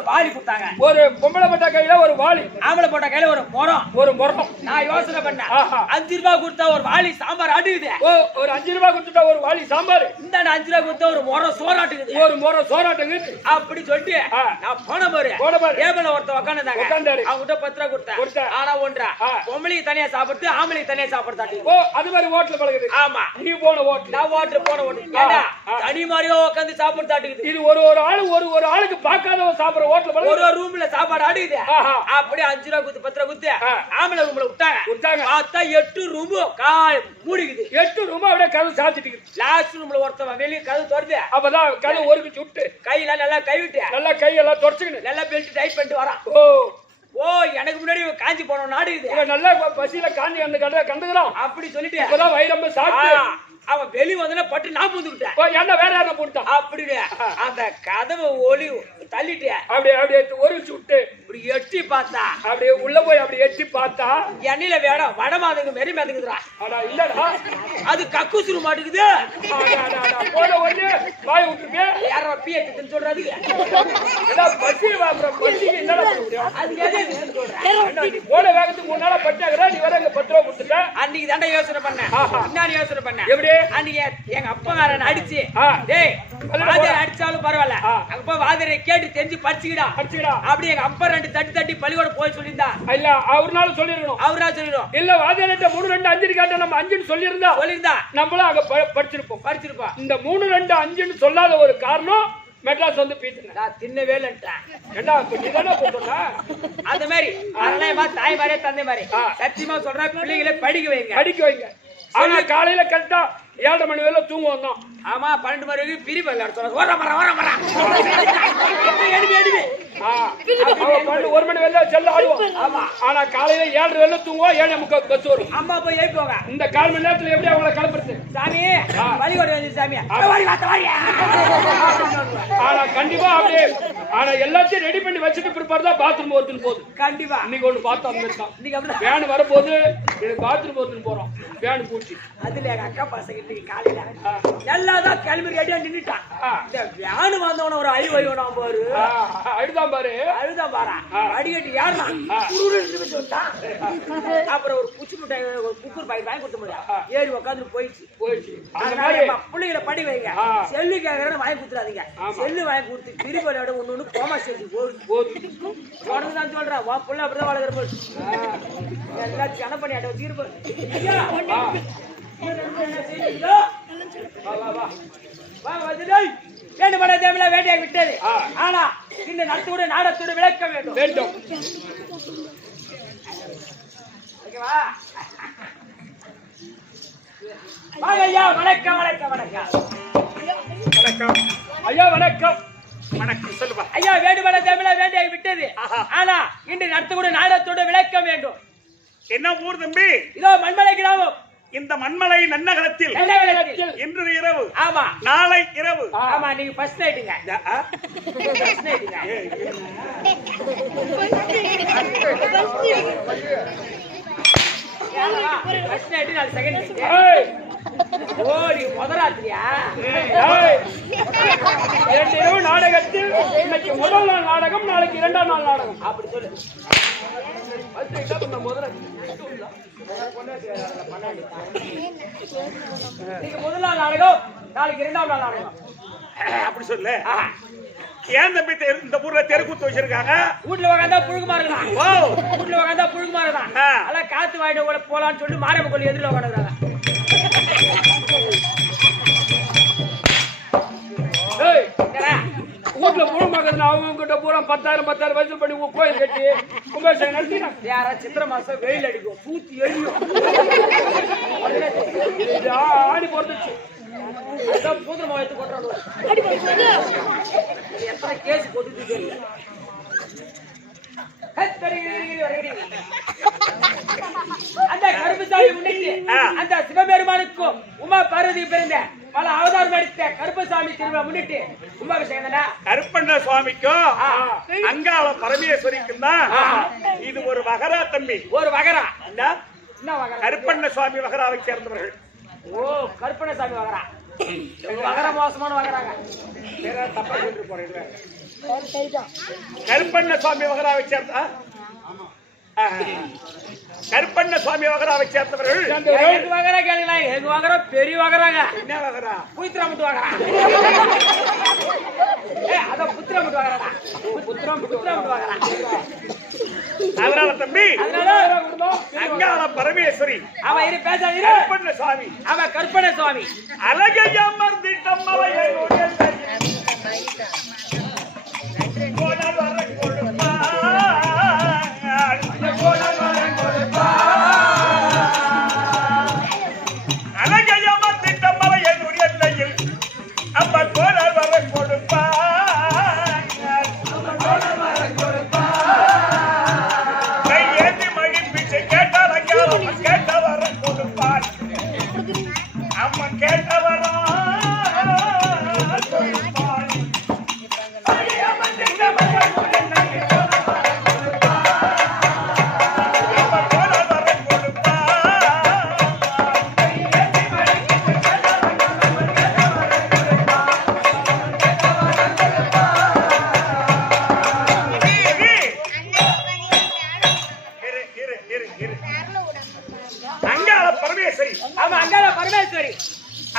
ஒரு வாளி கொடுத்தாங்க. ஒரு பொம்பளை போட்ட கையில ஒரு வாளி, ஆம்பளை போட்ட கையில ஒரு முறம். ஒரு முறம். நான் யோசனை பண்ணேன், 5 ரூபாய் கொடுத்தா ஒரு வாளி சாம்பார் ஆட்டுக்குது. ஒரு 5 ரூபாய் கொடுத்துட்டா ஒரு வாளி சாம்பார், இந்த 5 ரூபாய் கொடுத்தா ஒரு முறம் சோறாட்டுக்குது. ஒரு முறம் சோறாட்டுக்குது. அப்படி சொல்லிட்டு நான் போன பாரு டேபிள்ல ஒருத்தர் உட்காந்துட்டாங்க. அவங்ககிட்ட 10 ரூபாய் கொடுத்தேன். ஆனா ஒன்றா பொம்பளைக்கு தனியா சாப்பிட்டு ஆம்பளைக்கு தனியா சாப்பிடுறாங்க. அது மாதிரி ஹோட்டல் பழகுது. ஆமா, நீ போன ஹோட்டல், நான் ஹோட்டல் போன ஹோட்டல். ஏடா தனி மாதிரியோ உட்காந்து சாப்பிடுறாட்டுக்குது. இது ஒரு ஆளு ஒரு ஆளுக்கு பார்க்காதவங்க சாப்பிடுற ஹோட்டல் பழகுது. ஒரு ரூம்ல சாப்பாடு ஆடுது. அப்படியே 5 ரூபாய் கொடுத்து 10 ரூபாய் கொடுத்து ஆம்பளை ரூம்ல விட்டாங்க. பார்த்தா 8 ரூம் மூடிக்குது. 8 ரூம் அப்படியே கதவு சாத்திட்டு. லாஸ்ட் ரூம்ல ஒருத்தவன் வெளியே கதவு திறந்து அப்பதான் கதவு ஒருக்கி சுட்டு கையெல்லாம் நல்லா கைவிட்டு நல்லா கையெல்லாம் தொடச்சுக்கணும், நல்லா பெல்ட் டைட் பண்ணிட்டு வரான். எனக்கு முன்னாடி காஞ்சி போன நாடு இது. நல்லா பசியில காஞ்சி அந்த கடை கண்டுக்கிறான். அப்படி சொல்லிட்டு இப்பதான் வயிறம்ப சாப்பிட்டு அவன் வெளி வந்தா பட்டு நான் புந்துக்கிட்டேன். என்ன வேற யாரும் போட்டான். அப்படி அந்த கதவை ஒளி தள்ளிட்டு அப்படியே ஒரு சுட்டு இப்படி எட்டி பார்த்தா, அப்படியே உள்ள போய் அப்படி எட்டி பார்த்தா எண்ணெயில வேடம் வட மாதுங்க மெரி மாதுங்குதுடா. இல்லடா அது கக்கூசுரு மாட்டுக்குது. போன ஒண்ணு வாய் விட்டுருக்கே யாரோ பியத்துன்னு சொல்றது. பசி பசிக்கு என்னடா பண்ண முடியும்? அது எதுன்னு சொல்றேன். போன வேகத்துக்கு 3 நாளா பட்டாங்கறா, நீ வேற அங்க 10 ரூபாய் கொடுத்துட்ட. அன்னைக்கு தாண்டா யோசனை பண்ணேன். என்ன யோசனை பண்ணேன்? எப்படி அன்னைக்கு எங்க அப்பங்காரன் அடிச்சு, டேய் வாதியார் அடிச்சாலும் பரவாயில்ல, அப்ப வாதியாரை கேட்டு தெரிஞ்சு படிச்சுக்கிடா அப்படி எங்க அப்பா 2 தட்டி பள்ளிக்கூட போய் சொல்லியிருந்தா. இல்ல அவர்னால சொல்லிருக்கணும். அவரா சொல்லிடும். இல்ல வாதியார்ட்ட 3 2 5 கேட்டா நம்ம 5 சொல்லியிருந்தா நம்மளும் அங்க படிச்சிருப்போம். இந்த 3 2 5 சொல்லாத ஒரு காரணம் மெட்ராஸ் வந்து பீத்துங்க. நான் தின்னவே இல்லன்ட்டேன். ஏண்டா நீ தானே போட்டா அந்த மாதிரி அதெல்லாம் தாய் மாதிரியே தந்தை மாதிரி சத்தியமா சொல்றேன். பிள்ளைகளை படிக்க வைங்க. ஆனா காலையில கரெக்டா 7:30 மணி வரையில தூங்க வந்தோம். ஆமா, 12 மணி வரைக்கும் பிரி பண்ணல. ஓர மர 1 மணி வரையில செல்ல ஆடுவோம். ஆமா, ஆனா காலையில 7:30 வரையில தூங்குவோம். 7:45 பஸ் வரும். அம்மா போய் எழுப்புவாங்க. இந்த 1/4 மணி நேரத்துல எப்படி அவங்கள கிளப்புறது? சாமி பள்ளிக்கூடம் வந்து சாமி ஆனா கண்டிப்பா அப்படியே எல்லாத்தையும் ரெடி பண்ணி வச்சுட்டு பிற்பாடு தான் பாத்ரூம் ஒருத்துன்னு போகுது. கண்டிப்பா இன்னைக்கு ஒண்ணு பார்த்தோம் இருக்கான். வேன் வரும்போது பாத்ரூம் ஒருத்துன்னு போறோம். வேன் பூச்சி அதுல எங்க அக்கா பசங்க காலையில எல்லாதான் கிளம்பி ரெடியா நின்னுட்டான். இந்த வேனு வந்தவன ஒரு அழிவா பாரு, அழுதான் பாரு அடிக்கட்டி யாருன்னா அப்புறம் ஒரு குச்சி முட்டாய் ஒரு குக்கர் பாய் வாங்கி கொடுத்த முடியாது. ஏறி உட்காந்து போயிடுச்சு. பிள்ளைகளை படி வைங்க. செல்லு கேட்கறேன்னு வாங்கி கொடுத்துறாதீங்க. செல்லு வாங்கி கொடுத்து திருப்பதியோட ஒண்ணு கோமா ஸ்டேஜ் போகுது. தான் சொல்றேன், வா புள்ள அப்படிதான் வளர்க்குற போது எல்லாம் ஜன பண்ணி ஆட்ட தீர்ப்பு வேட்டையாக விட்டது. ஆனா இந்த நட்டோட நாடத்தோடு விளக்க வேண்டும். ஐயா வணக்கம். ஐயா வணக்கம். வணக்கம் சொல்லுப்பா. ஐயா வேண்டுமன தேவலா வேட்டையாக விட்டது. ஆனா இன்று நடத்தக்கூடிய நாடத்தோடு விளக்க வேண்டும். என்ன ஊர் தம்பி? இதோ மண்மலை கிராமம். இந்த மண்மலை நன்னகரத்தில் இன்று இரவு, ஆமா நாளை இரவு, ஆமா நீங்க ஃபர்ஸ்ட் நைட்டுங்க. ஃபர்ஸ்ட் நைட் நாளை செகண்ட் நைட். ஓடி முதராத்திரியா? 2 இரவு நாடகத்தில் இன்னைக்கு முதல் நாள் நாடகம், நாளைக்கு 2ஆம் நாள் நாடகம். அப்படி சொல்லு. முதல் நாள் நாடகம், நாளைக்கு 2ஆம் நாள் நாடகம். அப்படி சொல்லு. ஏன் தம்பி இந்த ஊர்ல தெருக்கூத்து வச்சிருக்காங்க? வீட்டுல உட்காந்தா புழுகுமா இருக்கலாம். வீட்டுல உட்காந்தா புழுகுமா இருக்கலாம். அதெல்லாம் காத்து வாங்கிட்டு கூட போலான்னு சொல்லிட்டு மாரியம்மன் கோயில் எதிரில் உட்காந்துருக்காங்க. வீட்டுல புழுமாக்குதுன்னு அவங்க கிட்ட பூரா 10,000 வசூல் பண்ணி கோயில் கட்டி கும்பாபிஷேகம் நடத்தினா யாரா சித்திரை மாசம் வெயில் அடிக்கும், பூத்தி எரியும், ஆடி போட்டுச்சு. பூத்திரமா எடுத்து கொட்டுறாங்க. எத்தனை கேஸ் போட்டு தெரியல. அந்த கருப்புசாமி முன்னிட்டு அந்த சிவபெருமானுக்கும் உமா பார்வதி பிறந்த பல அவதாரம் எடுத்த கருப்பசாமி திருவிழா முன்னிட்டு கும்பாபிஷேகம். கருப்பண்ண சுவாமிக்கும் அங்காள பரமேஸ்வரிக்கும் தான் இது ஒரு வகரா தம்பி. ஒரு வகரா? என்ன வகரா? கருப்பண்ண சுவாமி வகராவை சேர்ந்தவர்கள். ஓ, கருப்பண்ண சாமி வகரா. வகர மோசமான வகராங்க. தப்பா சொல்லிட்டு போறேன். கருப்பண்ண சுவாமி வகராவை சேர்ந்த கருப்பண்ண சுவாமி வகராவை சேர்ந்தவர்கள் எங்க வகரா கேளுங்களா? எங்க வகரா பெரிய வகராங்க. என்ன வகரா? புத்திரமுட்டு வகரா. அத புத்திரமுட்டு வகராடா. புத்திரமுட்டு வகரா. அதனால தம்பி அங்காள பரமேஸ்வரி அவன் இரு பேசாதீங்க. கருப்பண்ண சுவாமி அவன் கற்பனை சுவாமி அழகை அமர்ந்திட்டம் மலையனுடைய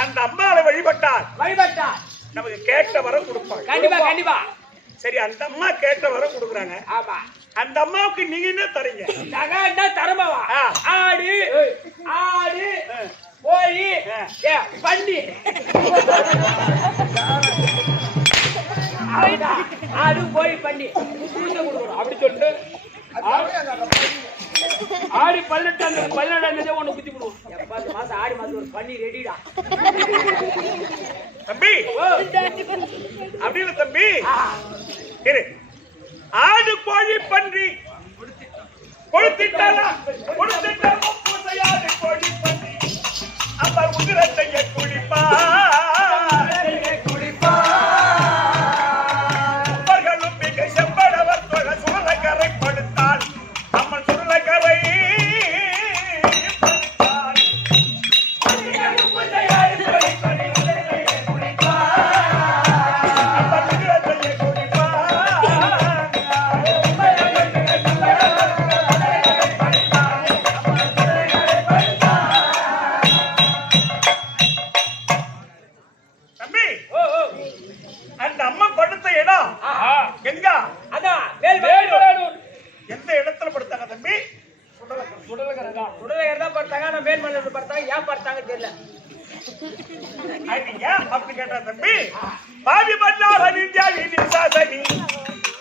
அந்த அம்மாவை வழிபட்டால் நமக்கு கேட்ட வரம் கொடுப்பாங்க. கண்டிப்பா கண்டிப்பா. சரி, அந்த அம்மா கேட்ட வரம் கொடுக்குறாங்க. ஆமா, அந்த அம்மாவுக்கு நீங்க என்ன தரீங்க? தகண்டா தரமாவா? ஆடு ஆடு போய் பண்ணி ஆடு போய் பண்ணி அப்படி சொல்லிட்டு ஆடி 18 ஒண்ணு குத்தி விடுவோம். 7 மாசம் ஆடி மாசம் ஒரு பண்ணி ரெடிடா தம்பி. அப்படின்னு தம்பி இரு. ஆடு கோழி பன்றி கொடுத்துட்டாலும் பூசையாடு கோழி பன்றி அப்ப உதிரத்தை குடிப்பா அப்படி கேட்டா தம்பி பாவி பல்லார நின்றாவி சாசனி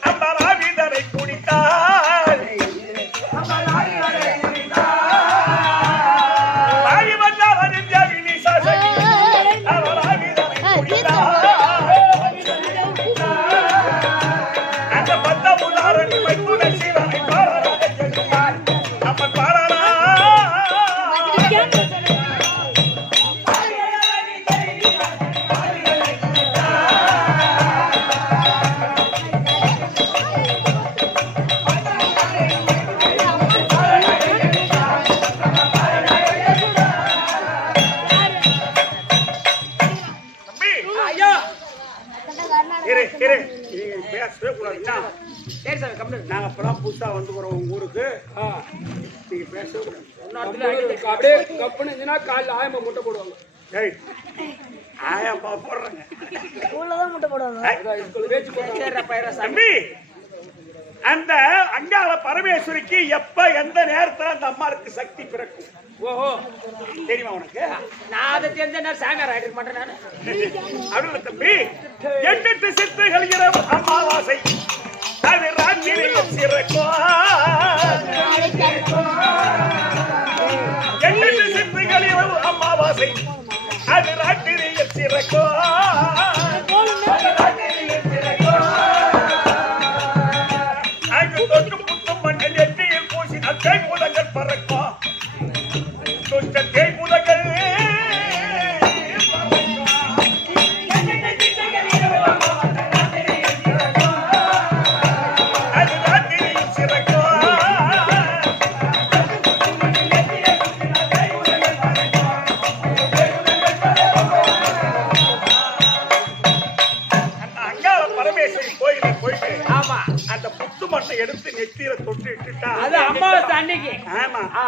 அம்பராவிதரை குடித்தார். பாவி பல்லார நின்றாவி சாசனி அம்பராவிதரை குடித்தார். அந்த பத்த உதாரணி வைத்துட சீரனை பாராட அப்ப பாராடா நாங்க அப்பதான் புதுசா வந்துக்கிறோம் உங்க ஊருக்கு. நீங்க பேசக்கூடாது. அப்படியே கப்புனா காலைல ஆயமா முட்டை போடுவாங்க. ஆயமா போடுறாங்க முட்டை போடுவாங்க. தம்பி, அந்த அங்காள பரமேஸ்வரிக்கு எப்ப எந்த நேரத்துல அந்த அம்மாவுக்கு சக்தி பிறக்கும்? ஓஹோ, தெரியுமா உனக்கு? நான் அதை தெரிஞ்ச சாங்கர் ஆயிட்டு மாட்டேன் நானு. அப்படின்னு தம்பி 8 சித்துகள் இரவு அமாவாசை அது ராத்திரியில் சிறக்கும். 8 சித்துகள் இரவு அமாவாசை அது ராத்திரியில் சிறக்கும். அங்கு தொட்டு புத்தும் மண்ணை நெற்றியில் பூசி அத்தை முதங்கள் பறக்கும். துஷ்டத்தை முதங்கள் அந்த புத்து மட்டை எடுத்து நெத்தியில தொட்டு இட்டுட்டா அது அம்மாவாசை அன்னைக்கு. ஆமா ஆ,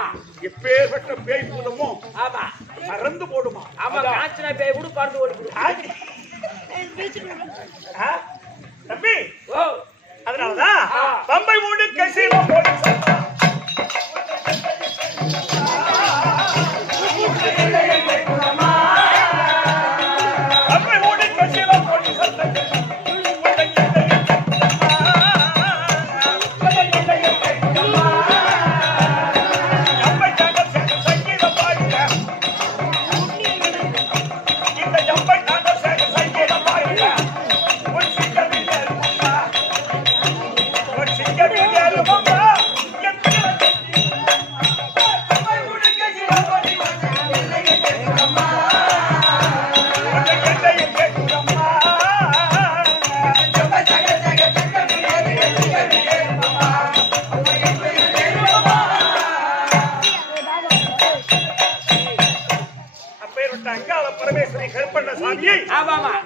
எப்பேற்பட்ட பேய் பூதமும் ஆமா மறந்து போடுமா. ஆமா, காய்ச்சனா பேய் கூட பறந்து ஓடி போடும். தம்பி ஓ, அதனாலதான் பம்பை மூடு கசில போட்டு பம்பை மூடு கசில போட்டு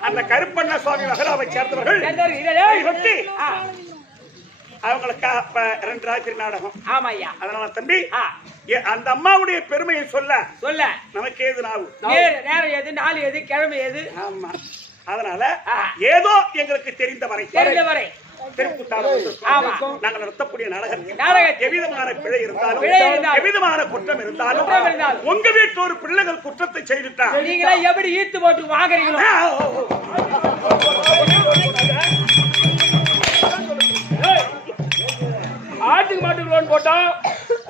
அந்த கருப்பண்ண சுவாமி மகராவை சேர்ந்தவர்கள் அவங்களுக்கு ரெண்டு ராத்திரி நாடகம். ஆமா ஐயா. அதனால தம்பி அந்த அம்மாவுடைய பெருமையை சொல்ல சொல்ல நமக்கு ஏது நாவு, நேரம் ஏது, நாள் ஏது, கிழமை ஏது. ஆமா, அதனால ஏதோ எங்களுக்கு தெரிந்தவரை நாங்கள் நடத்தக்கூடிய நாடகம் எவ்விதமான பிழை இருந்தாலும் எவ்விதமான குற்றம் இருந்தாலும் உங்க வீட்டு ஒரு பிள்ளைகள் குற்றத்தை செய்துட்டா நீங்களா எப்படி ஈத்து போட்டு வாங்குறீங்களோ. ஆட்டுக்கு மாட்டுக்கு லோன் போட்டா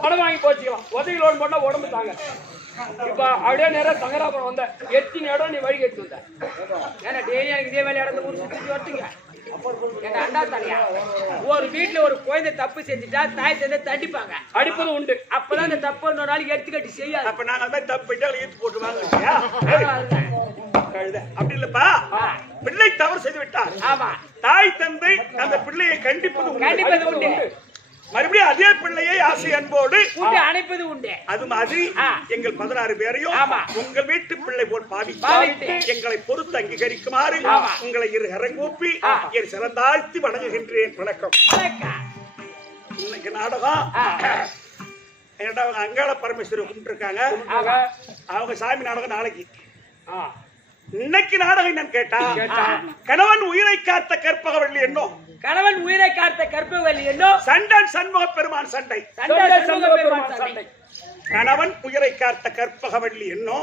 பணம் வாங்கி போச்சுக்கலாம், உதவி லோன் போட்டா உடம்பு தாங்க. இப்ப அப்படியே நேரம் சங்கராபுரம் வந்த எத்தி நேரம் நீ வழி கேட்டு வந்த ஏன்னா டெய்லி எனக்கு இதே வேலை இடத்த ஊர் சுத்தி வரட்டுங்க. எங்க அண்டா தலையா ஒரு வீட்டுல ஒரு குழந்தை தப்பு செஞ்சுட்டா தாய் தந்தை தண்டிப்பாங்க, அடிப்பது உண்டு. அப்பதான் அந்த தப்பு இன்னொரு நாளைக்கு எடுத்து கட்டி செய்யாது. அப்ப நாங்க அந்த தப்பு ஈர்த்து போட்டு வாங்க அப்படி இல்லப்பா. பிள்ளை தவறு செய்து விட்டார். ஆமா, தாய் தந்தை அந்த பிள்ளையை கண்டிப்பது உண்டு. மறுபடியும் அதே பிள்ளையை ஆசை அன்போடு அணைப்பது உண்டு. அது மாதிரி எங்கள் 16 பேரையும் உங்கள் வீட்டு பிள்ளை போல் பாவித்து எங்களை பொறுத்து அங்கீகரிக்குமாறு உங்களை இரு கரங்கூப்பி என் சிறந்தாழ்த்தி வணங்குகின்றேன். வணக்கம். இன்னைக்கு நாடகம் அங்காள பரமேஸ்வரர் கும்பிட்டுருக்காங்க. அவங்க சாமி நாடகம் நாளைக்கு. இன்னைக்கு நாடகம் என்னன்னு கேட்டா கணவன் உயிரை காத்த கற்பகவள்ளி என்னோ, கணவன் உயிரை காத்த கற்பகவள்ளி என்னோ, சண்டன் சண்முக பெருமான் சண்டை. கணவன் உயிரை காத்த கற்பகவள்ளி என்னோ,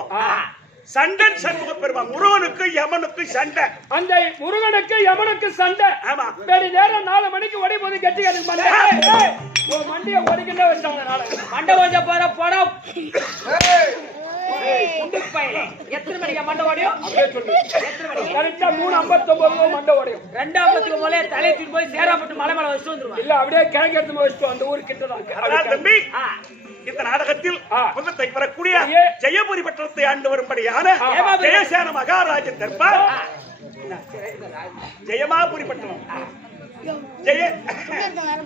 சண்டன் சண்முக பெருமான். முருகனுக்கு யமனுக்கு சண்டை. அந்த முருகனுக்கு யமனுக்கு சண்டை. ஆமா, வேறு நேரம் 4 மணிக்கு ஓடி போது கெட்டிக்காரங்க மண்டிய ஓடிக்கிட்டே வச்சாங்க. நாடகம் மண்டை ஓட போற படம் எத்தனை மணிக்கு மண்டை ஓடியும்? கரெக்டா 3:59 மண்டை ஓடியும். 2:50 போல தலையை போய் சேராப்பட்டு மலை மேல வச்சுட்டு வந்துருவாங்க. இல்ல அப்படியே கிழக்கு எடுத்து வச்சுட்டு அந்த ஊருக்கு கிட்டதான். தம்பி இந்த நாடகத்தில் முதத்தை பெறக்கூடிய ஜெயபுரி பட்டணத்தை ஆண்டு வரும்படியான ஜெயசேன மகாராஜன் தர்பார், ஜெயமாபுரி பட்டணம்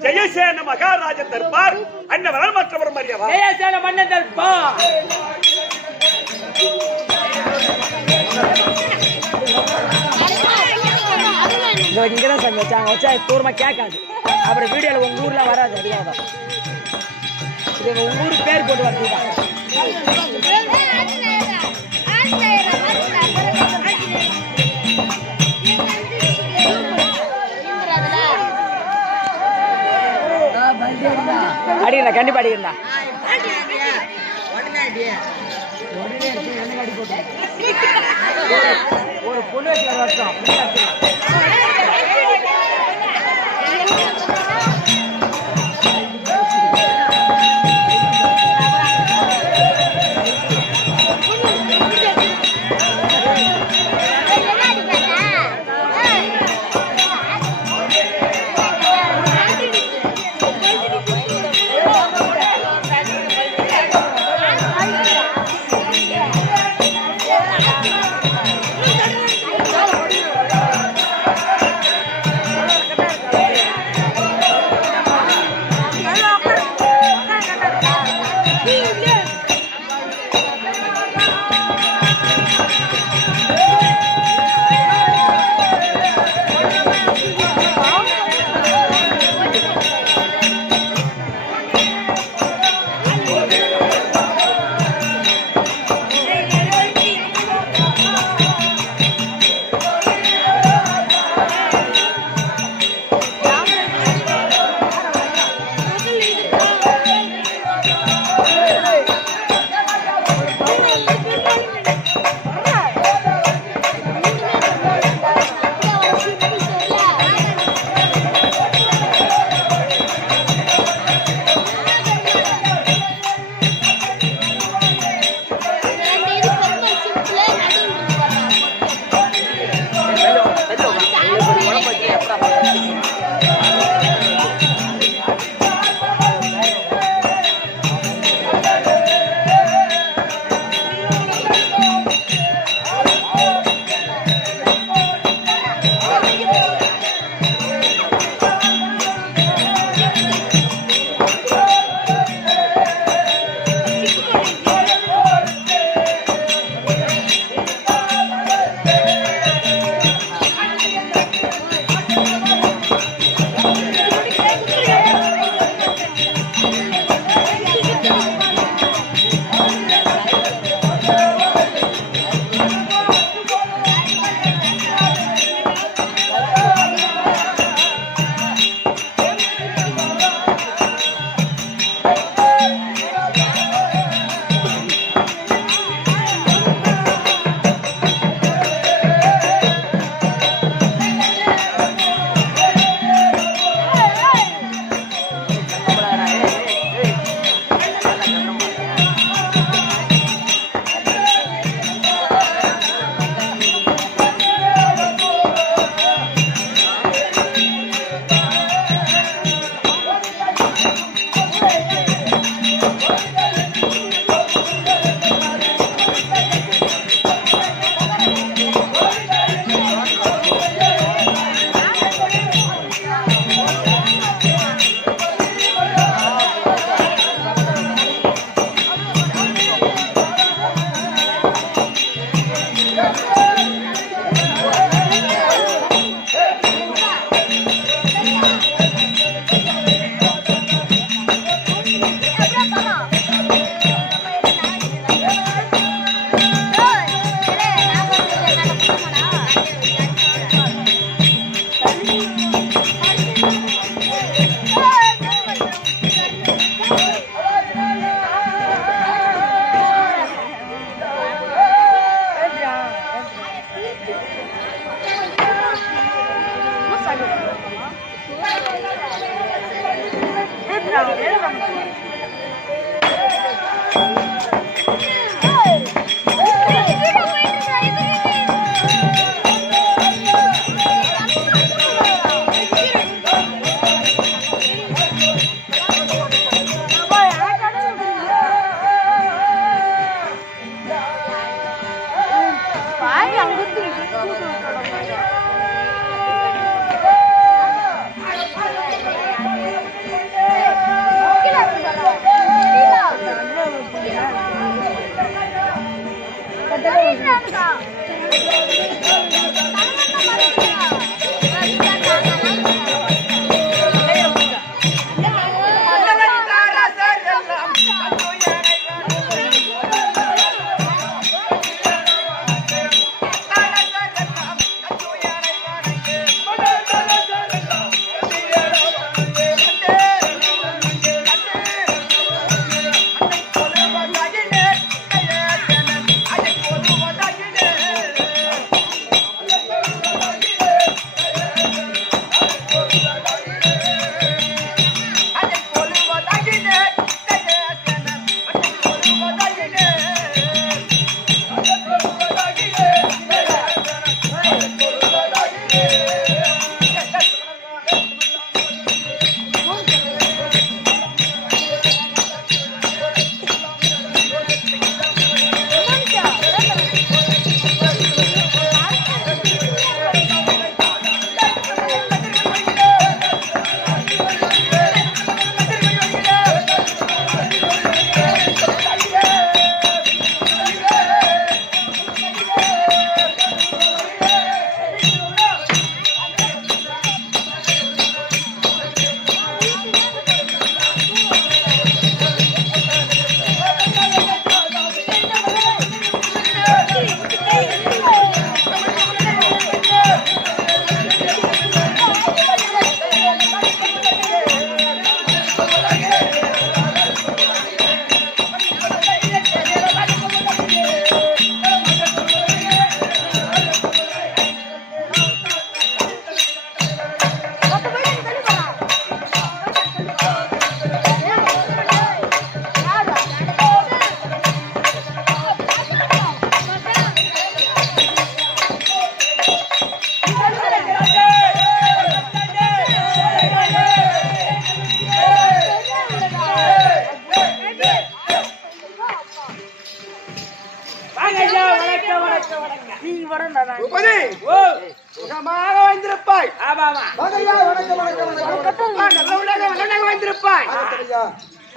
ஜெயசேன மகாராஜன் தர்பார் அன்னவரால் மற்றவர் மரியாதை ஜெயசேன மன்னன் தர்பார். இங்கதான் சாமி வச்சாங்க, வச்சா தூரமா கேட்காது. அப்புறம் வீடியோல உங்க ஊர்ல வராது. அதுக்காக இது உங்க ஊருக்கு பேர் போட்டு வரதுதான். அடிக்கிறா, கண்டிப்பா அடிக்கிறா. ஒரு பொண்ணு வருஷம்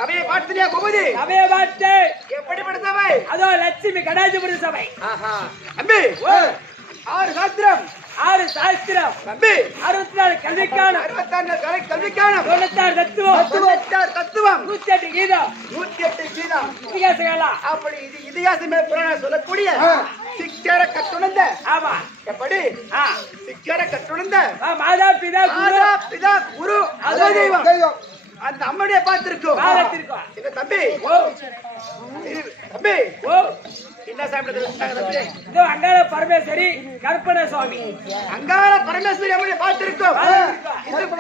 சபையை பார்த்தியா கோபதி? சபையை பார்த்து எப்படிப்பட்ட சபை? அதோ லட்சுமி கடாஜபுர சபை. தம்பி 6 சாஸ்திரம் 6 சாஸ்திரம் தம்பி 64 கல்விக்கான 64 கல்விக்கான 96 தத்துவம் 108 கீதம் 108 கீதம் இதிகாசங்களா அப்படி இது இதிகாசமே புராணம் சொல்லக்கூடிய சிக்கர கட்டுணர்ந்த. ஆமா எப்படி சிக்கர கட்டுணர்ந்த மாதா பிதா குரு அதோ தெய்வம் அந்த அம்மனுடைய பார்த்திருக்கோம். தம்பி தம்பி என்ன சாப்பிட்டு இதோ அங்காள பரமேஸ்வரி கருப்பண சுவாமி அங்காள பரமேஸ்வரி அப்படியே பார்த்திருக்கோம்.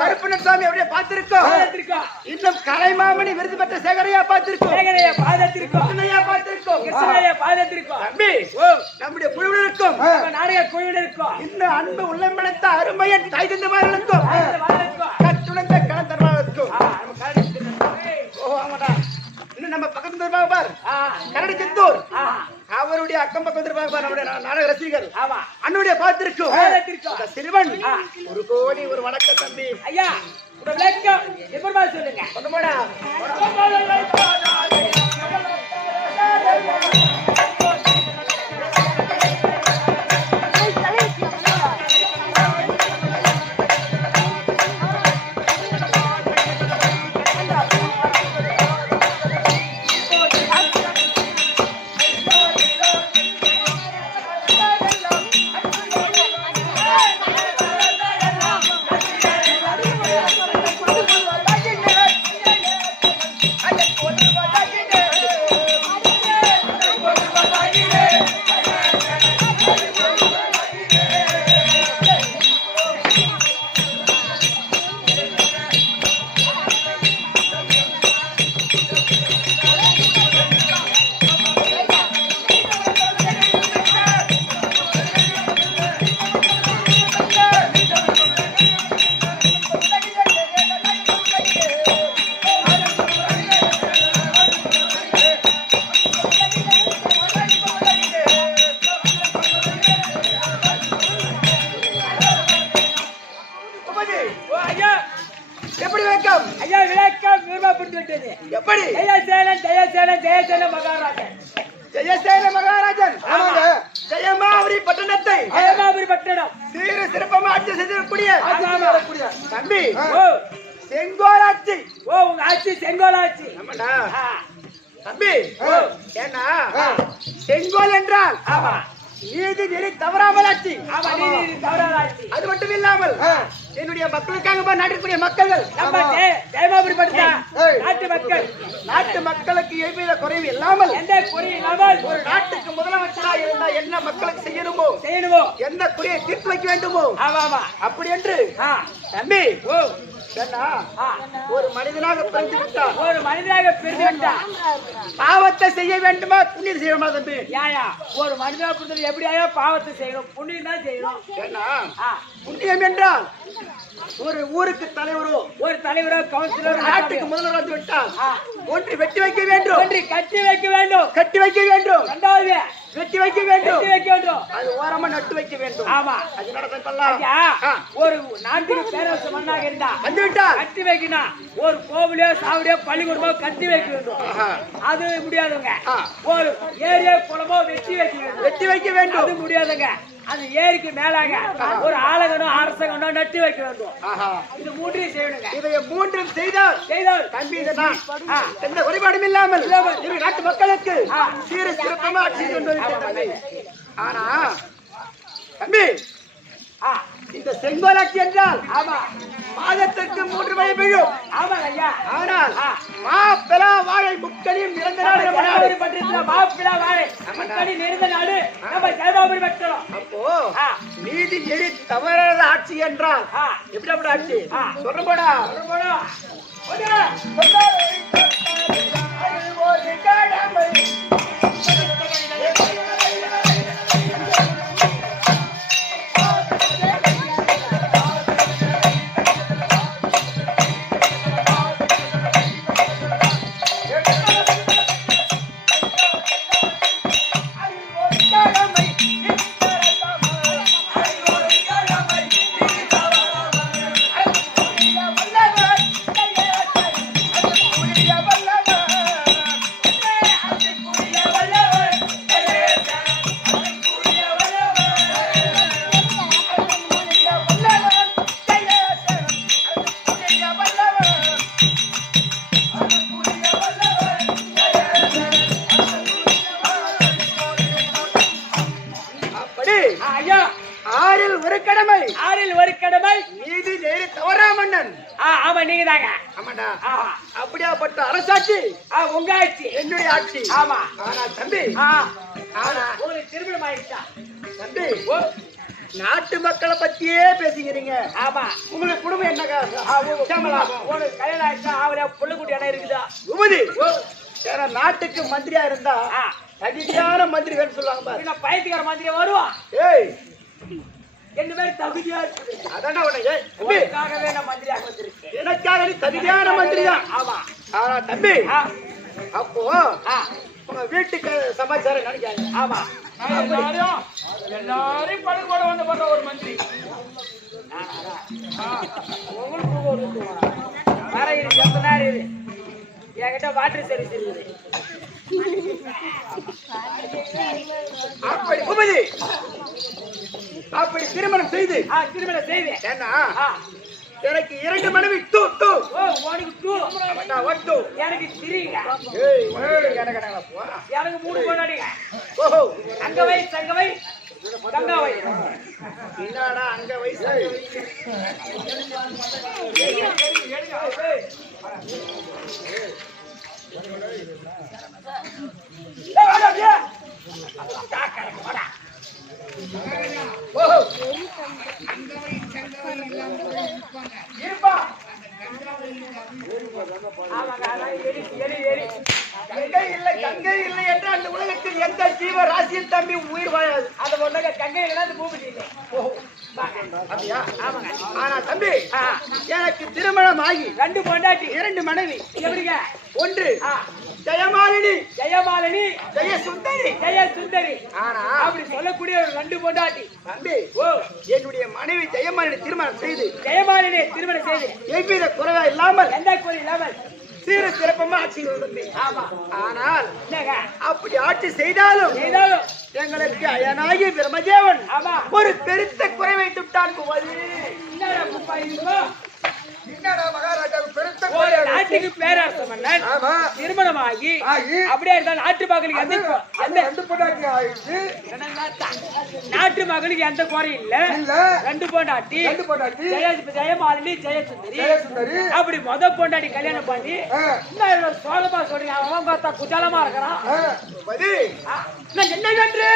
கருப்பண சுவாமி அப்படியே பார்த்திருக்கோம். இன்னும் கலைமாமணி விருது பெற்ற சேகரையா பார்த்திருக்கோம். சேகரையா பாதத்திருக்கோம். கிருஷ்ணனையா பாதத்திருக்கோம். தம்பி நம்முடைய குழுவினருக்கும் நாடக குழுவினருக்கும் இன்னும் அன்பு உள்ளம்படைத்த அருமையன் தாய் தந்தமார்களுக்கும் கட்டுணர்ந்த கலந்தர்மார்களுக்கும் இன்னும் நம்ம பக்கத்து பார் கரடி சித்தூர் அவருடைய அக்கம் பக்கம் பார் நம்முடைய நாடக ரசிகர் அண்ணுடைய பார்த்திருக்கும் சிறுவன் 1 கோடி ஒரு வணக்கம் தம்பி. ஐயா உங்க விளக்கம் எப்பமா சொல்லுங்க. சொல்லுமாடா விளக்கம் ஐயா விளக்கம் விரும்பப்பட்டு விட்டது. எப்படி? ஜெயசேன மகாராஜன் ஜெயசேன மகாராஜன் ஜெயமாபுரி பட்டணத்தை ஜெயமாபுரி பட்டணம் சீர சிறப்பமா ஆட்சி செய்திருக்கூடிய தம்பி ஓ செங்கோலாட்சி. உங்க ஆட்சி செங்கோலாட்சி. ஆமாடா தம்பி. ஏன்னா செங்கோல் என்றால் ஆமா நீதி நெறி தவறாமல் ஆட்சி. ஆமா நீதி தவறாத ஆட்சி. அது மட்டும் இல்லாமல் என்னுடைய மக்களுக்காக நாட்டுக்குரிய மக்கள்கள் நம்ம ஜெயமாபுரி பட்டணம் நாட்டு மக்களுக்கு எவ்வித குறைவு இல்லாமல் எந்த குறை இல்லாமல் ஒரு நாட்டுக்கு முதலமைச்சரா இருந்தா என்ன மக்களுக்கு செய்யணுமோ எந்த குறையை தீர்த்து வைக்க வேண்டுமோ அப்படி என்று தம்பி ஒரு மனிதனாக பிறந்து விட்டார். பாவத்தை செய்ய வேண்டுமா புண்ணியம் செய்யணுமா தம்பி? ஒரு மனிதனாக பிறந்தது எப்படியா பாவத்தை செய்யணும் புண்ணியம் தான் செய்யணும். புண்ணியம் என்றால் ஒரு ஊருக்கு தலைவரோ கவுன்சிலரோ நாட்டுக்கு முதல்வர் வந்து விட்டால் ஒன்று வெட்டி வைக்க வேண்டும், ஒன்று கட்டி வைக்க வேண்டும், இரண்டாவது வெட்டி வைக்க வேண்டும், அது ஓரமா நட்டு வைக்க வேண்டும். ஆமா அது நடத்தலாம். ஒரு நாட்டுக்கு பேரரசு மண்ணாக இருந்தா வந்து விட்டால் கட்டி வைக்கணும். ஒரு கோவிலையோ சாவடியோ பள்ளிக்கூடமோ கட்டி வைக்க வேண்டும். அது முடியாதுங்க. ஒரு ஏரியா குளமோ வெட்டி வைக்க வேண்டும். அது முடியாதுங்க. அது ஏரிக்கு மேலாக ஒரு ஆலகனோ அரசகனோ நட்டு வைக்க வேண்டும். இது மூன்றையும் செய்யணுங்க. இதை மூன்றும் செய்தால் தம்பி எந்த குறைபாடும் இல்லாமல் நாட்டு மக்களுக்கு சீர சிறப்பமா ஆட்சி கொண்டு வருகிறது. ஆனா தம்பி இந்த செங்கோலாட்சி என்றால் மாதத்திற்கு 3 மழை பெய்யும். ஆனால் மாப்பிளா வாழை முக்கணியும் நிறைந்த நாடு மாப்பிளா வாழை முக்கணி நிறைந்த நாடு நம்ம ஜெயமாபுரி பட்டணம். அப்போ நீதி நெறி தவறாத ஆட்சி என்றால் எப்படி ஆட்சி சொல்ல போடா ஆறில் ஒரு கடமை நீதி நெறி தவறா மன்னன். ஆமா நீங்க தாங்க. ஆமாடா அப்படியாப்பட்ட அரசாட்சி உங்க ஆட்சி என்னுடைய ஆட்சி. ஆமா ஆனா தம்பி உங்களுக்கு திருமணம் ஆயிடுச்சா தம்பி? நாட்டு மக்களை பத்தியே பேசிக்கிறீங்க. ஆமா உங்களுக்கு குடும்பம் என்ன உனக்கு கல்யாணம் ஆயிடுச்சா? அவரே புள்ளக்குட்டி இடம் இருக்குதா? உமதி நாட்டுக்கு மந்திரியா இருந்தா தகுதியான மந்திரி வேணும் சொல்லுவாங்க பாரு. பைத்தியக்கார மந்திரியா வருவான். ஏய் என்ன பேர் தகுதியா இருக்குது. அதான உனக்காகவே நான் மந்திரியாக வந்திருக்கேன். எனக்காக நீ தகுதியான மந்திரி தான். ஆமா ஆனா தம்பி அப்போ உங்க வீட்டுக்கு சமாச்சாரம் நினைக்காங்க. ஆமா எல்லாரையும் படுகொட வந்து பண்ற ஒரு மந்திரி உங்களுக்கு வர இது செத்த நேரம் இது என்கிட்ட வாட்டர் சர்வீஸ் இருக்குது. அப்படி திருமணம் செய்து ஏன்னா எனக்கு 2 மனைவி எனக்கு தெரியுங்க. எனக்கு 3 கொண்டாடிங்க. அங்க வை தங்க வை என்னடா அங்க வயசு கங்கை இல்லை என்று அந்த உலகத்தில் எந்த ஜீவ ராசியில் தம்பி உயிர் வாழாது. அது ஒண்ணுங்க கங்கை இல்லைன்னா பூமி இல்லை. அப்படியா? ஆமாங்க. ஆனா தம்பி, ஆ. எனக்கு திருமணம் ஆகி 2 பொண்டாட்டி 2 மனைவி. எப்படிங்க? ஒன்று ஆ. ஜெயமாலினி, ஜெயமாலினி, ஜெயசுந்தரி. ஜெயசுந்தரி. ஆனா அப்படி சொல்லக்கூடிய ஒரு 2 பொண்டாட்டி. தம்பி, ஓ, என்னுடைய மனைவி ஜெயமாலினி திருமணம் செய்து ஜெயமாலினி திருமணம் செய்து எவ்வித குறைவா இல்லாமல் எந்த குறை இல்லாமல் சீர சிறப்பமா ஆட்சி தம்பி. ஆமா. ஆனால் என்னங்க? அப்படி ஆட்சி செய்தாலும் செய்தாலும் எங்களுக்கு அயனாகி பிரம்மதேவன் ஆமா. ஒரு பெருத்த குறை வைத்து விட்டான் குமாரி. என்னடா குப்பா இருக்கோ? என்னடா மகாராஜா பெருத்த ஒரு குறை? நாட்டுக்கு பேரரச மன்னன் ஆமா. திருமணமாகி ஆகி அப்படியே இருந்தா நாட்டு மகளுக்கு எந்த 2 பொண்டாட்டி ஆயிடுச்சு. நாட்டு மகளுக்கு எந்த குறையும் இல்ல. இல்ல. 2 பொண்டாட்டி 2 பொண்டாட்டி ஜெயமாலினி, ஜெயசுந்தரி. ஜெயசுந்தரி. அப்படி பொண்டாட்டி கல்யாணம் பண்ணி என்ன சோகமா சொல்றீங்க? அவன் பார்த்தா குஜாலமா இருக்கிறான். குமாரி, நான் என்ன கட்டுறேன்?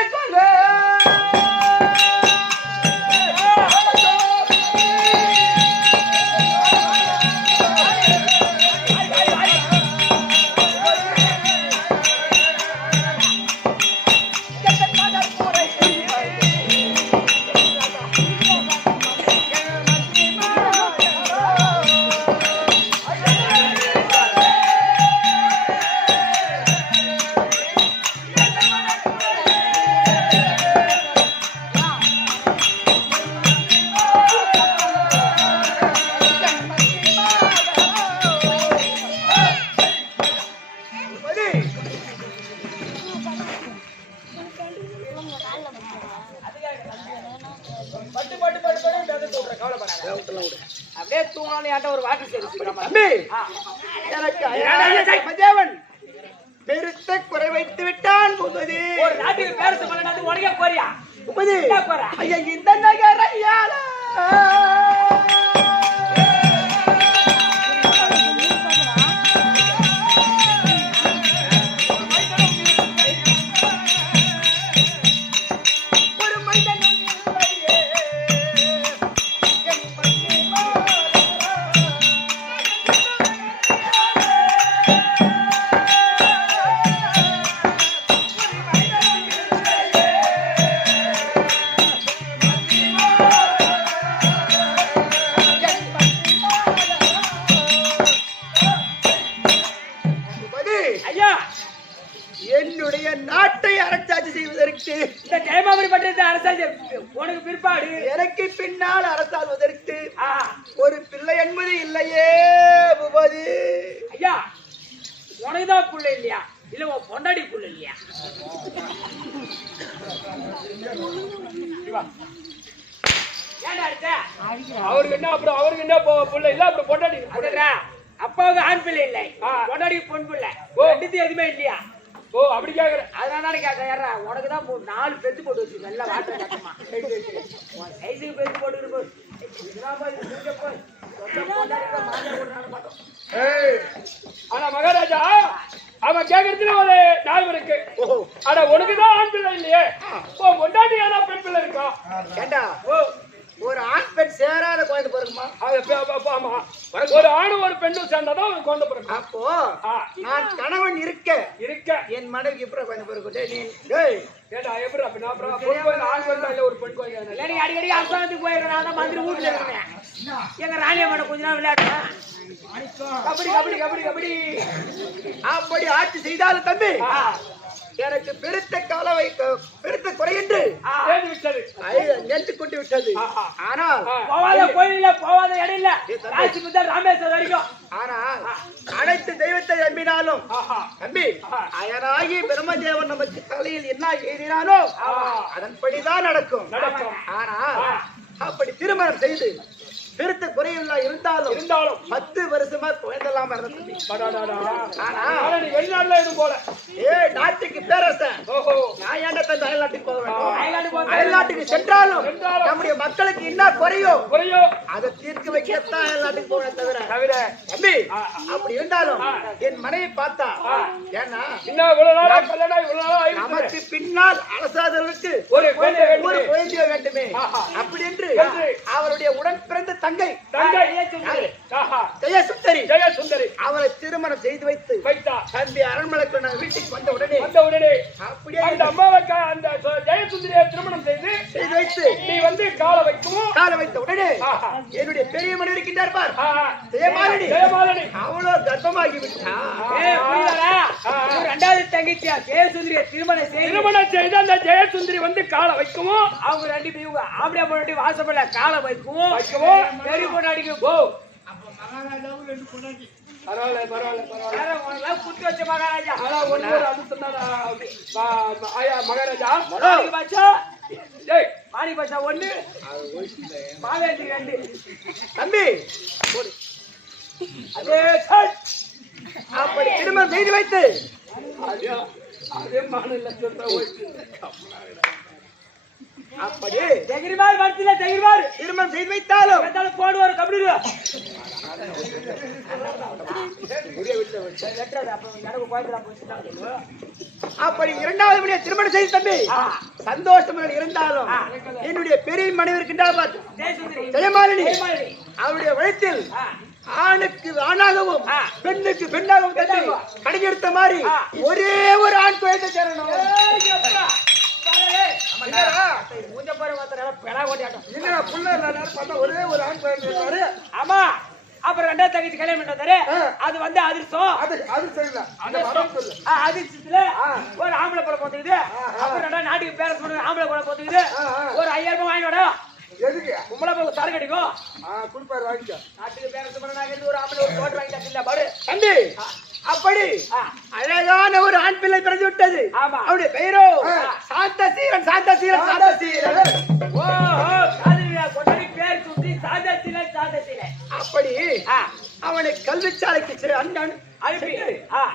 அப்படியே தூங்கணும் ஏன்ட்ட ஒரு வாக்கு சரி தம்பி, எனக்கு அயனாகி பிரம்மதேவன் பெருத்த குறை வைத்து விட்டான் குமரி. ஒரு நாட்டுக்கு பேரரச மன்னன் உனக்கே கோரியா? குமரி, என்ன குறை? ஐயா இந்த நகரையால ஒரு மனிதனும் இல்லையே. என் மண்ணை குமரி, ஐயா, என்னுடைய நாட்டை அரசாட்சி செய்வதற்கு இந்த ஜெயமாமணி பட்டத்தை அரசாங்க உனக்கு பிற்பாடு எனக்கு பின்னால் அரசாள்வதற்கு ஆ, ஒரு பிள்ளை என்பது இல்லையே பூபதி. ஐயா, உனக்குதான் புள்ள இல்லையா? இல்ல உன் பொண்டாடி புள்ள இல்லையா? ஏன்டா அடிச்ச? அவருக்கு என்ன அப்புறம் அவருக்கு என்ன புள்ள இல்ல அப்புறம் பொண்டாடி அதுடா, அப்பாவுக்கு ஆண் பிள்ளை இல்லை, பொண்டாடிக்கு பொன் பிள்ளை. ரெண்டுத்தையும் எதுவுமே இல்லையா? ஓ அப்படி கேக்குற அதனால கேட்கறா, உனக்கு தான் 4 பெத்து போட்டு வச்சு நல்லா வாட்டர் கட்டமா சைஸுக்கு பெத்து போட்டு ஆனா மகாராஜா அவன் கேக்குறதுல ஒரு நியாயம் இருக்கு. ஆனா உனக்குதான் ஆண் பிள்ளை இல்லையே, ஓ பொண்டாட்டி ஏன்னா பெண் பிள்ளை இருக்கா? ஏண்டா, ஓ ஒரு ஆண் பெண் சேராத குழந்தை பிறகுமா? ஆமா, ஒரு ஆணும் ஒரு பெண்ணும் சேர்ந்தாதான் ஒரு குழந்தை பிறக்கும். அப்போ நான் கணவன் இருக்க என் மனைவி எப்படி குழந்தை பிறகு? நீ டேய், ஏடா எப்படி அப்படின்னா அப்புறம் பொன் கோயில் ஆண் குழந்தை இல்ல ஒரு பெண் கோயில் இல்லை, நீ அடிக்கடி அரசாங்கத்துக்கு போயிடுறேன். நான் தான் மந்திரி வீட்டுல இருக்கிறேன். எங்க ராணியம்மனை கொஞ்ச நாள் விளையாடுறேன். கபடி கபடி கபடி கபடி அப்படி ஆட்சி செய்தாலும் தம்பி, எனக்கு பெருத்த குறை என்று நெட்டு கொண்டு விட்டது. ஆனால் போவாத கோயில போவாத இடம் இல்ல, காசி முதல் ராமேஸ்வரம் வரைக்கும். ஆனால் அனைத்து தெய்வத்தை நம்பினாலும் தம்பி, அயனாகி பிரம்மதேவன் நமக்கு தலையில் என்ன எழுதினானோ அதன்படிதான் நடக்கும். ஆனால் அப்படி திருமணம் செய்து பெருத்த குறையில்லா இருந்தாலும் 10 வருஷமா குழந்தெல்லாம் தம்பி. வெளிநாட்டுல எதுவும் போல நாட்டுக்கு பேரரசன் நான் ஏன்டா தன் அயல்நாட்டுக்கு போக வேண்டும்? அயல்நாட்டுக்கு சென்றாலும் நம்முடைய மக்களுக்கு என்ன குறையோ அதை தீர்க்க வைக்கத்தான் அயல்நாட்டுக்கு போக தவிர தம்பி, அப்படி இருந்தாலும் என் மனைவி பார்த்தா ஏன்னா நமக்கு பின்னால் அரசாதவர்களுக்கு ஒரு குழந்தை வேண்டுமே அப்படி என்று அவருடைய உடன் பிறந்த தங்கை ஜெயசுந்தரி அவரை திருமணம் செய்து வைத்து தம்பி அரண்மனைக்கு நான் வீட்டுக்கு வந்த உடனே அப்படியே அந்த அம்மாவை அந்த ஜெயசுந்தரியை திருமணம் செய்து வைத்து நீ வந்து கால வைக்க வைக்கவும் காலை வைத்த உடனே ஆஹா. என்னுடைய பெரிய மனிதர் இருக்கின்றார் பார் ஆஹா. ஜெயமாலினி ஜெயமாலினி அவ்வளோ கர்ப்பமாகி விட்டா புரியுதாடா? இவன் ரெண்டாவது தங்கச்சியா ஜெயசுந்தரிய திருமணம் செய்து திருமணம் செய்து அந்த ஜெயசுந்தரி வந்து காலை வைக்கவும் அவங்க ரெண்டு பேரும் ஆம்பளை பொண்ணாடி வாசப்பட காலை வைக்கவும் பெரிய பொண்ணாடிக்கு போ பரவாயில்ல பரவாயில்ல பரவாயில்ல வேற உனக்கெல்லாம் குத்தி வச்ச மகாராஜா ஆனா ஒண்ணு ஒரு அது சொன்னாடா ஆயா மகாராஜா மாணிக்க பாட்சா டேய் மாணிக்க பாட்சா ஒண்ணு மாவேந்தி ரெண்டு தம்பி அதே சட். அப்படி திருமணம் செய்து வைத்து அதே மாநில சொல்ற ஓய்வு அப்படி தெகிரிமார் மனசுல தெகிரிமார் திருமணம் செய்து வைத்தாலும் வந்தாலும் போடுவாரு கபடி அப்படி இரண்டாவது மணியை திருமணம் செய்து தம்பி சந்தோஷம் இருந்தாலும் என்னுடைய பெரிய மனைவி இருக்கின்றார் பார் ஜெயமாலினி அவருடைய வயிற்றில் ஆணுக்கு ஆணாகவும் பெண்ணுக்கு பெண்ணாகவும் தந்து கடையெடுத்த மாதிரி ஒரே ஒரு ஆண் குழந்தை சேரணும் என்னடா புள்ள எல்லாரும் பார்த்தா ஒரே ஒரு ஆண் குழந்தை இருக்காரு. ஆமா அப்புறம் ரெண்டாவது தங்கச்சி கல்யாணம் பண்ணாரு அது வந்து அதிர்ஷ்டம் அது சரியில்லை அந்த மரம் சொல்லு அதிர்ஷ்டத்துல ஒரு ஆம்பளை பழம் போத்துக்குது அப்புறம் ரெண்டாவது நாட்டுக்கு பேர சொல்றது ஆம்பளை பழம் போத்துக்குது ஒரு 5000 ரூபாய் வாங்கினோட எதுக்கு கும்பல போய் சரக்கு அடிக்கும் குடிப்பாரு வாங்கிக்க நாட்டுக்கு பேர சொல்றது ஒரு ஆம்பளை ஒரு கோட் வாங்கிட்டா இல்ல பாரு தம்பி அப்படி அழகான ஒரு ஆண் பிள்ளை பிறந்து விட்டது ஆமா. அவருடைய பெயரோ சாந்தசீலன் சாந்தசீலன் சாந்தசீலன் ஓ காதலியா கொண்டாடி பேர் சுத்தி சாதத்தில அப்படி அவனை கல்விச்சாலைக்கு அண்ணன் அனுப்பி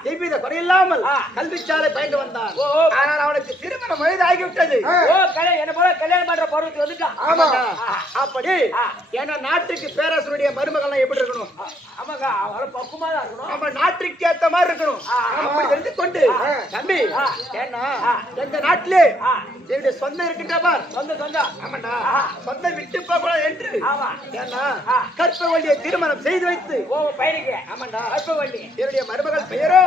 எவ்வித குறையில்லாமல் கல்விச்சாலை பயின்று வந்தான் ஆனால் அவனுக்கு திருமணம் வயது ஆகிவிட்டது ஓ என்ன போல கல்யாணம் பண்ற பருவத்துக்கு வந்துட்டான் ஆமா அப்படி ஏன்னா நாட்டுக்கு பேரரசனுடைய மருமகள்லாம் எப்படி இருக்கணும் ஆமாங்க அவள பக்குமா தான் இருக்கணும் நம்ம நாட்டுக்கு ஏத்த மாதிரி இருக்கணும் அப்படி இருந்து கொண்டு தம்பி ஏன்னா எங்க நாட்டிலே என்னுடைய சொந்தம் இருக்கின்ற பார் சொந்தம் ஆமாண்டா சொந்தம் விட்டு போகலாம் என்று ஆமா ஏன்னா கற்பவள்ளியை திருமணம் செய்து வைத்து ஓ பையனுக்கு ஆமாண்டா கற்பவள்ளி என்னுடைய மருமகள் பெயரோ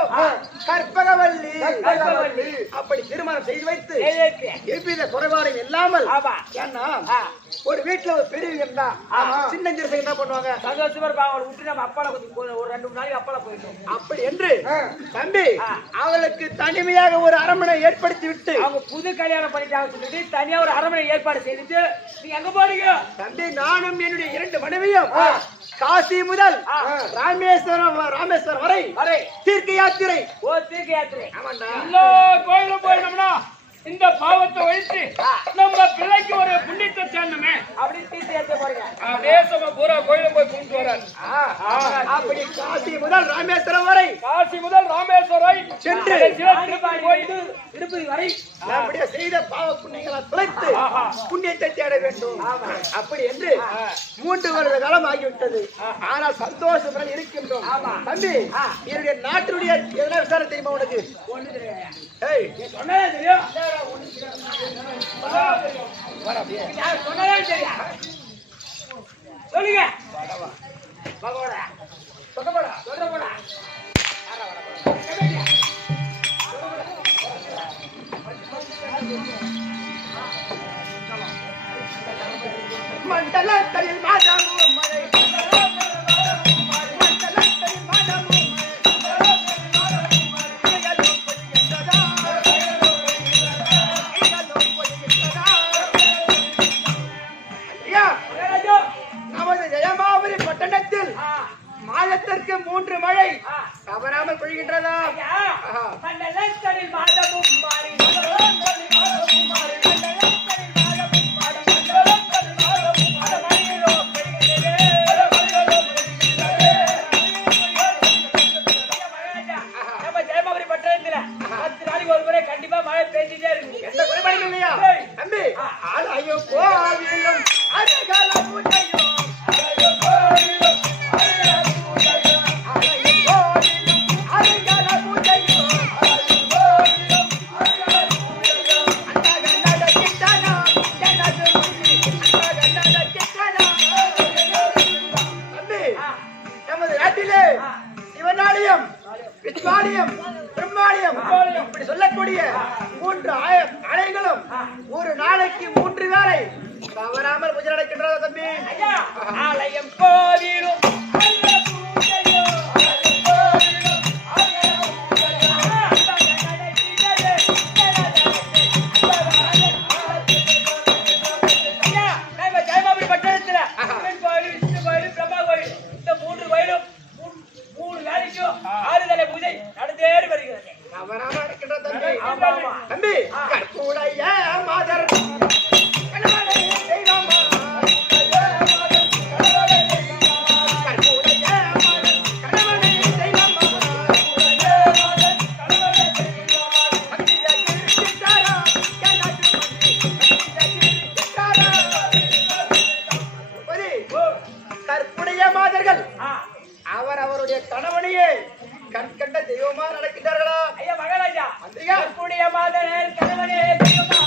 கற்பகவல்லி கற்பகவல்லி. அப்படி திருமணம் செய்து வைத்து ஏதேக்கு எவ்வித குறைபாடும் இல்லாமல் ஆமா ஏன்னா ஒரு வீட்டுல ஒரு பெரிய இருந்தா சின்னஞ்சிறு என்ன பண்ணுவாங்க சந்தோஷமா இருப்பாங்க அவளை விட்டு நம்ம அப்பால கொஞ்சம் ஒரு 2 3 நாளைக்கு அப்பால போயிட்டோம் அப்படி என்று தம்பி அவளுக்கு தனிமையாக ஒரு அரண்மனை ஏற்படுத்தி விட்டு அவங்க புது கல்யாணம் பண்ணிட்டாங்க சொல்லிட்டு தனியா ஒரு அரண்மனை ஏற்பாடு செய்துட்டு நீங்க எங்க போறீங்க தம்பி நானும் என்னுடைய 2 மனைவியும் காசி முதல் ராமேஸ்வரம் வரை தீர்க்க யாத்திரை ஓ தீர்க்க யாத்திரை ஆமாண்டா எல்லா கோயிலும் போயிடணும்னா இந்த பாவத்தை ஒழித்து நம்ம பிள்ளைக்கு ஒரு புண்ணியத்தை சேர்ந்தமே அப்படி தீர்க்க யாத்திரை போறீங்க தேசமா பூரா கோயிலும் போய் கும்பிட்டு வராரு அப்படி காசி முதல் ராமேஸ்வரம் வரை காசி முதல் ராமேஸ்வரை சென்று திருப்பதி வரை நம்முடைய செய்த பாவ புண்ணியங்களை துளைத்து புண்ணியத்தை தேட வேண்டும் அப்படி என்று 3 வருட காலம் ஆகிவிட்டது ஆனால் சந்தோஷத்துடன் இருக்கின்றோம் தம்பி என்னுடைய நாட்டினுடைய எதனா விசாரணை தெரியுமா உனக்கு சொன்னதே தெரியும் சொன்னதே தெரியும் சொல்லுங்க பகவானா சொல்ல மண்டலத்தில் மாதமும் மழை நமது ஜெயமாபுரி பட்டணத்தில் மாதத்திற்கு 3 மழை தவறாமல் பொழிகின்றதா மண்டலத்தில் மாதமும் மாறி கண்டிப்பா மழை பெய்ஞ்சிட்டே இருக்கு எந்த குறைபாடும் இல்லையா தம்பி ஐயோ கோவிலும் அழகால பூஜையும் நமது நாட்டிலே சிவனாலயம் விஸ்வாலயம் பிரம்மாலயம் இப்படி சொல்லக்கூடிய 3 ஆலயங்களும் ஒரு நாளைக்கு 3 வேளை தவறாமல் பூஜை நடக்கின்றதா தம்பி? ஐயா ஆலயம் கோவிலும் நல்ல பூஜையோ ஆலயம் கோவிலும் நல்ல பூஜையோ ஐயா நம்ம ஜெயமாபுரி பட்டணத்துல சிவன் கோயில் விஷ்ணு கோயில் பிரம்மா கோயில் இந்த 3 கோயிலும் 3 வேளைக்கும் ஆறுதலை பூஜை நடந்தேறி வருகிறது. தவறாமல் நடக்கின்றதா தம்பி? ஆமா ஆமா தம்பி கற்புடைய மாதர் கணவனை தெய்வமா கற்புடைய மாதர் கணவனை தெய்வமா பக்தியை கிருஷ்ணாரா கண்ணாடி பக்தியை கிருஷ்ணாரா கற்புடைய மாதர்கள் அவருடைய கணவனையே கண் கண்ட தெய்வமா நடக்கின்றார்களா? ஐயா மகாராஜா மந்திரியா கூடிய மாதர் கணவனே தெய்வமா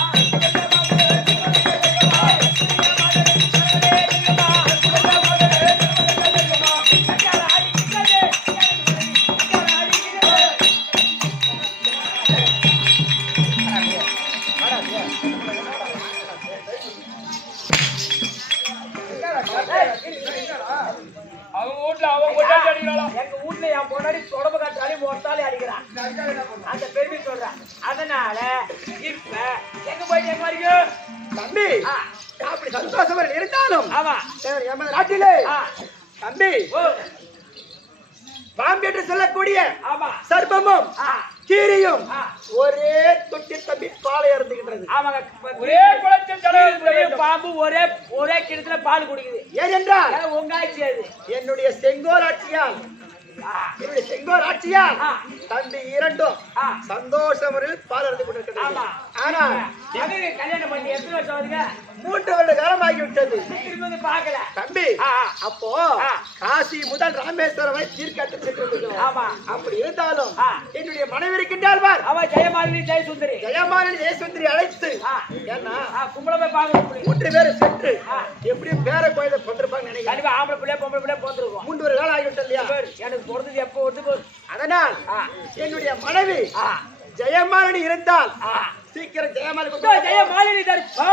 அவங்க வீட்டுல அவங்க கொண்டாடி அடிக்கிறாளா? எங்க வீட்டுல என் பொண்டாடி தொடர்பு காட்டாலே மொத்தாலே அடிக்கிறான். அந்த பெருமை சொல்றான். அதனால இப்ப எங்க போயிட்டு எங்க வரைக்கும் தம்பி அப்படி சந்தோஷம் இருந்தாலும் ஆமா எமது நாட்டிலே ஆ, தம்பி ஓ, பாம்பு என்று சொல்லக்கூடிய ஆமா சர்ப்பமும் ஆ, கீரியும் ஆ, ஒரே தொட்டி தம்பி பாலை இறந்துகின்றது. ஆமாங்க. ஒரே குளத்தில் ஜலம் ஒரே பாம்பு ஒரே கிணத்துல பால் குடிக்குது. ஏனென்றால் ஏன்னா உங்க ஆட்சி அது. என்னுடைய செங்கோல் ஆட்சியால் என்னுடைய செங்கோல் ஆட்சியால் ஆ. தம்பி இரண்டும் ஆ. சந்தோஷம் முறையில் பால் இறந்து கொண்டிருக்கிறது. ஆமா. ஆனால் மகனுக்கு கல்யாணம் பண்ணி எத்தனை வருஷம் ஆகுதுங்க? 3 வருட காலம் ஆகிவிட்டது திரும்பி வந்து பார்க்கல. தம்பி. ஆ, ஆ. அப்போ ஆ. காசி முதல் ராமேஸ்வரம் வரை தீர்க்காட்டு சென்றிருக்கிறோம். ஆமா. அப்படி இருந்தாலும் ஆ. என்னுடைய மனைவி இருக்கின்றால் பார் அவ ஜெயமாலினி ஜெயசுந்தரி. ஜெயமாலினி ஜெயசுந்தரி அழைத்து ஆ. ஏன்னா கும்பல போய் பார்க்கணும். 3 பேரும் சென்று ஆ. எப்படியும் பேர கோயில கொண்டிருப்பாங்க நினைக்கிறேன். கண்டிப்பா ஆம்பளை பிள்ளை பொம்பளை பிள்ளை போந்துருக்கோம். 3 வருட காலம் ஆகிவிட்டது இல்லையா? எனக்கு பிறந்தது எப்போ வருது? அதனால் ஆ. என்னுடைய மனைவி ஆ. ஜெயமாலினி இருந்தால் ஆ. சீக்கிரம் ஜெயமாலினி இதோ கொண்டு வா. ஜெயமாலினி தர்பா.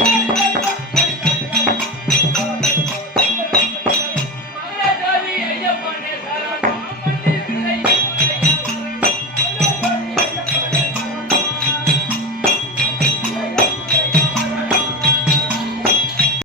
ஆ